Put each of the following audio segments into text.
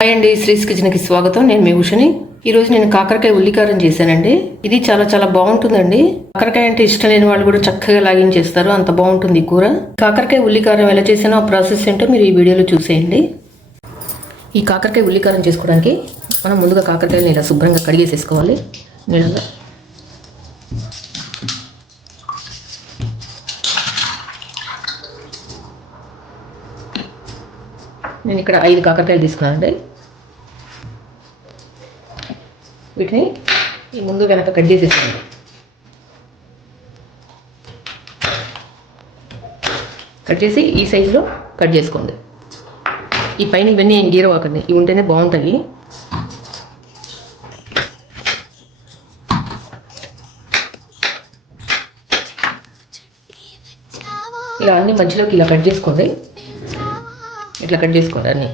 Hi అండి, శ్రీస్ కిచెన్కి స్వాగతం. నేను మీ ఉషని. ఈరోజు నేను కాకరకాయ ఉల్లికారం చేశానండి. ఇది చాలా చాలా బాగుంటుందండి. కాకరకాయ అంటే ఇష్టం లేని వాళ్ళు కూడా చక్కగా లాగించేస్తారు, అంత బాగుంటుంది ఈ కూర. కాకరకాయ ఉల్లికారం ఎలా చేసానో ఆ ప్రాసెస్ ఏంటో మీరు ఈ వీడియోలో చూసేయండి. ఈ కాకరకాయ ఉల్లికారం చేసుకోవడానికి మనం ముందుగా కాకరకాయలు ఇలా శుభ్రంగా కడిగేసేసుకోవాలి నీళ్ళలో. నేను ఇక్కడ 5 కాకరకాయలు తీసుకున్నానండి. వీటిని ముందు వెనక కట్ చేసేసాను. కట్ చేసి ఈ సైజులో కట్ చేసుకోండి. ఈ పైన ఇవన్నీ గీరవాకండి, ఇవి ఉంటేనే బాగుంటాయి. ఇలా అన్ని మధ్యలోకి ఇలా కట్ చేసుకోండి. ఇట్లా కట్ చేసుకోండి అన్నీ.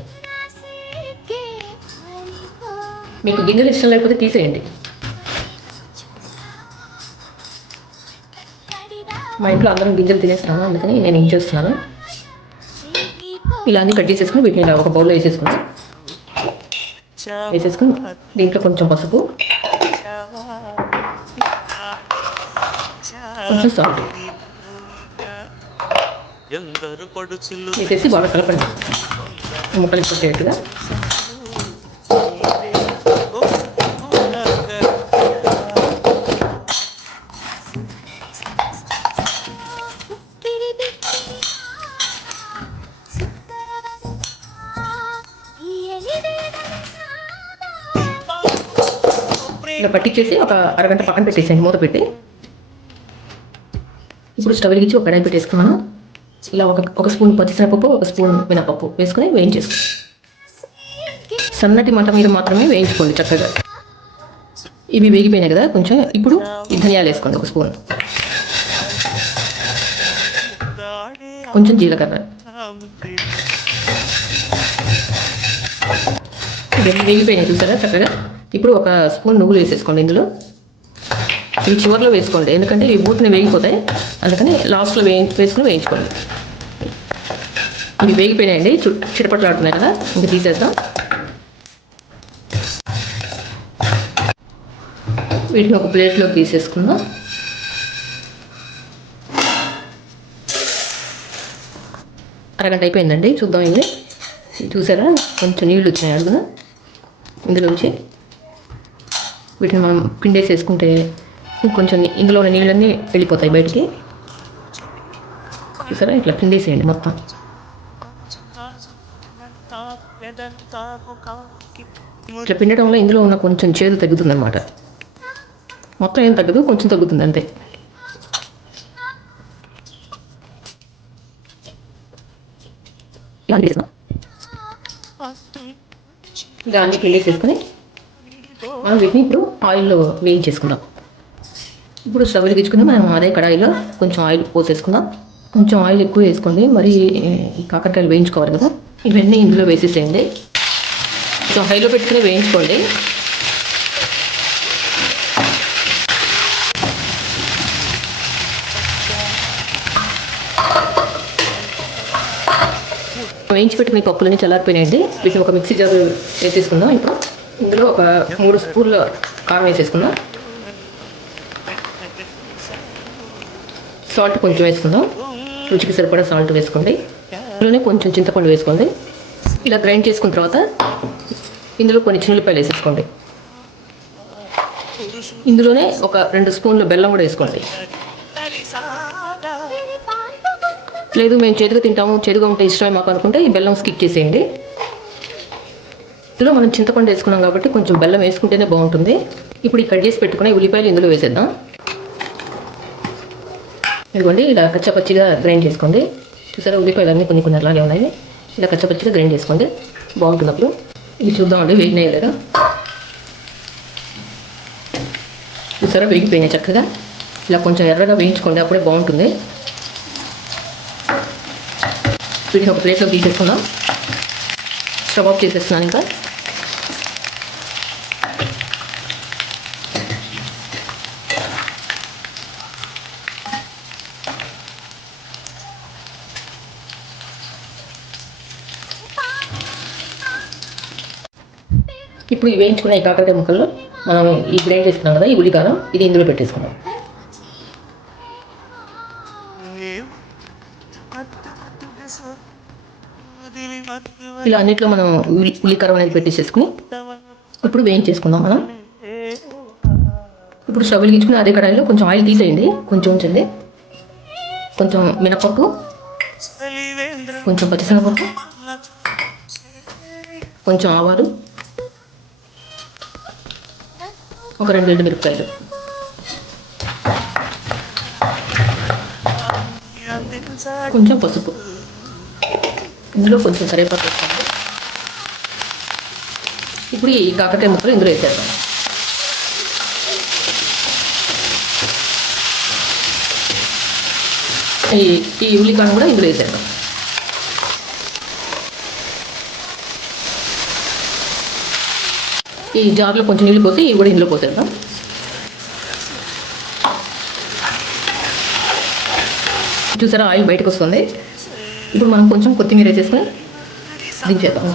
మీకు గింజలు ఇష్టం లేకపోతే తీసేయండి. మా ఇంట్లో అందరం గింజలు తినేస్తున్నాను, అందుకని నేను ఏం చేస్తున్నాను, ఇలా అన్ని కట్ చేసేసుకుని వీటిని ఇలా ఒక బౌల్లో వేసేసుకుని దీంట్లో కొంచెం పసుపు, కొంచెం సాల్ట్ వేసేసి బాగా కలపండి, ముక్కలు వచ్చేట్టుగా. ఇలా పట్టించేసి ఒక అరగంట పక్కన పెట్టేసేయండి, మూత పెట్టి. ఇప్పుడు స్టవ్ వెలిగించి ఒక కడాయి పెట్టేసుకున్నాను. ఇలా ఒక స్పూన్ పచ్చిశనగపప్పు, ఒక స్పూన్ మినపప్పు వేసుకుని వేయించేసుకోండి. సన్నటి మంట మీద మాత్రమే వేయించుకోండి చక్కగా. ఇవి వేగిపోయినాయి కదా కొంచెం. ఇప్పుడు ఈ ధనియాలు వేసుకోండి, ఒక స్పూన్. కొంచెం జీలకర్ర. ఇవన్నీ వేగిపోయినాయి చూసారా చక్కగా. ఇప్పుడు ఒక స్పూన్ నువ్వులు వేసేసుకోండి ఇందులో. ఇవి చివరిలో వేసుకోండి, ఎందుకంటే ఇవి బూట్ని వేగిపోతాయి, అందుకని లాస్ట్లో వేసుకుని వేయించుకోండి. ఇవి వేగిపోయినాయండి, చిటపట్లు ఆడుతున్నాయి కదా, ఇంకా తీసేద్దాం. వీటిని ఒక ప్లేట్లోకి తీసేసుకుందాం. అరగంట అయిపోయిందండి, చూద్దాం. ఇది చూసారా కొంచెం నీళ్ళు వచ్చినాయి అడుగున. ఇందులోంచి వీటిని మనం పిండేసేసుకుంటే కొంచెం ఇందులో ఉన్న నీళ్ళన్నీ వెళ్ళిపోతాయి బయటికి. చూసారా, ఇట్లా పిండేసేయండి మొత్తం. ఇట్లా పిండటం వల్ల ఇందులో ఉన్న కొంచెం చేదు తగ్గుతుంది అన్నమాట. మొత్తం ఏం తగ్గదు, కొంచెం తగ్గుతుంది అంతే. దాన్ని పిండేసేసుకొని మనం వీటిని ఇప్పుడు ఆయిల్లో వేయించేసుకుందాం. ఇప్పుడు స్టవ్ వెలిగించుకుని మనం అదే కడాయిలో కొంచెం ఆయిల్ పోసేసుకుందాం. కొంచెం ఆయిల్ ఎక్కువ వేసుకోండి, మరి ఈ కాకరకాయలు వేయించుకోవాలి కదా. ఇవన్నీ ఇందులో వేసేసేయండి. కొంచెం హైలో పెట్టుకుని వేయించుకోండి. వేయించి పెట్టుకుని పప్పులన్నీ చల్లారిపోయినాయండి. వీటిని ఒక మిక్సీ జార్ వేసేసుకుందాం. ఇప్పుడు ఇందులో ఒక 3 స్పూన్ల కారం వేసేసుకుందాం. సాల్ట్ కొంచెం వేసుకుందాం, రుచికి సరిపడా సాల్ట్ వేసుకోండి. ఇందులోనే కొంచెం చింతపండు వేసుకోండి. ఇలా గ్రైండ్ చేసుకున్న తర్వాత ఇందులో కొన్ని చిన్నులపాయలు వేసేసుకోండి. ఇందులోనే ఒక 2 స్పూన్ల బెల్లం కూడా వేసుకోండి. లేదు మేము చేదుగా తింటాము, చేదుగా ఉంటే ఇష్టమే మాకు అనుకుంటే ఈ బెల్లం స్కిప్ చేసేయండి. ఇందులో మనం చింతపండు వేసుకున్నాం కాబట్టి కొంచెం బెల్లం వేసుకుంటేనే బాగుంటుంది. ఇప్పుడు ఈ కట్ చేసి పెట్టుకుని ఉల్లిపాయలు ఇందులో వేసేద్దాం. ఇదిగోండి, ఇలా కచ్చపచ్చిగా గ్రైండ్ చేసుకోండి. చూసారా, ఉల్లిపాయలు అన్నీ కొన్ని అలాగే ఉన్నాయి. ఇలా కచ్చపచ్చిగా గ్రైండ్ చేసుకోండి, బాగుంటుంది. అప్పుడు ఇవి చూద్దామండి వేగినాయి లేదా. చూసారా, వేగిపోయినాయి చక్కగా. ఇలా కొంచెం ఎర్రగా వేయించుకోండి, అప్పుడే బాగుంటుంది. వీటిని ఒక ప్లేట్లో తీసేసుకుందాం. స్టవ్ ఆఫ్ చేసేస్తున్నాను. ఇంకా ఇప్పుడు ఈ వేయించుకున్న ఈ కాకరకాయ ముక్కల్లో మనం ఈ గ్రైండ్ చేసుకున్నాం కదా, ఈ ఉల్లికారం ఇది ఇందులో పెట్టేసుకున్నాం. ఇలా అన్నిట్లో మనం ఉల్లికారం అనేది పెట్టేసేసుకుని ఇప్పుడు వేయించేసుకుందాం మనం. ఇప్పుడు స్టవ్ వెలిగించుకుని అదే కడాయిలో కొంచెం ఆయిల్ తీసేయండి, కొంచెం ఉంచండి. కొంచెం మినపప్పు, కొంచెం పచ్చిశనగపప్పు, కొంచెం ఆవాలు, ఒక 2 ఎండుమిరపకాయలు, కొంచెం పసుపు, ఇందులో కొంచెం కరివేపాకు వేస్తాను. ఇప్పుడు ఈ కాకరకాయ ముక్కలు ఇందులో వేసేద్దాం. ఈ ఉల్లికాయలు కూడా ఇందులో వేసేద్దాం. ఈ జార్లో కొంచెం నీళ్ళు పోసి ఇవి కూడా ఇందులో పోసేద్దాం. చూసారా, ఆయిల్ బయటకు వస్తుంది. ఇప్పుడు మనం కొంచెం కొత్తిమీర వేసేసుకొని దించేద్దాం.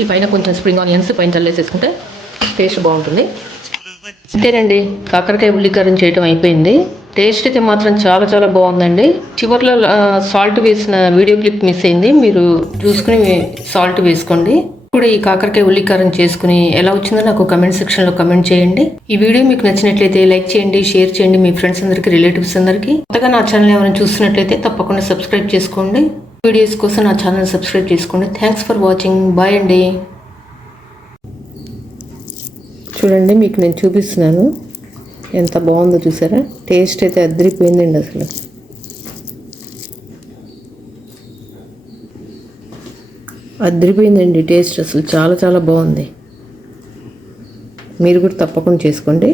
ఈ పైన కొంచెం స్ప్రింగ్ ఆనియన్స్ పైన చల్లేసేసుకుంటే టేస్ట్ బాగుంటుంది. అంతేనండి, కాకరకాయ ఉల్లికారం చేయడం అయిపోయింది. టేస్ట్ అయితే మాత్రం చాలా చాలా బాగుందండి. చివరిలో సాల్ట్ వేసిన వీడియో క్లిప్ మిస్ అయింది, మీరు చూసుకుని సాల్ట్ వేసుకోండి. ఇప్పుడు ఈ కాకరకాయ ఉల్లికారం చేసుకుని ఎలా వచ్చిందో నాకు కమెంట్ సెక్షన్లో కమెంట్ చేయండి. ఈ వీడియో మీకు నచ్చినట్లయితే లైక్ చేయండి, షేర్ చేయండి మీ ఫ్రెండ్స్ అందరికీ, రిలేటివ్స్ అందరికీ. కొత్తగా నా ఛానల్ ఎవరైనా చూస్తున్నట్లయితే తప్పకుండా సబ్స్క్రైబ్ చేసుకోండి. వీడియోస్ కోసం నా ఛానల్ సబ్స్క్రైబ్ చేసుకోండి. Thanks for watching. బాయ్ అండి. చూడండి, మీకు నేను చూపిస్తున్నాను ఎంత బాగుందో చూసారా. టేస్ట్ అయితే అదిరిపోయిందండి, అసలు అదిరిపోయిందండి టేస్ట్, అసలు చాలా చాలా బాగుంది. మీరు కూడా తప్పకుండా చేసుకోండి.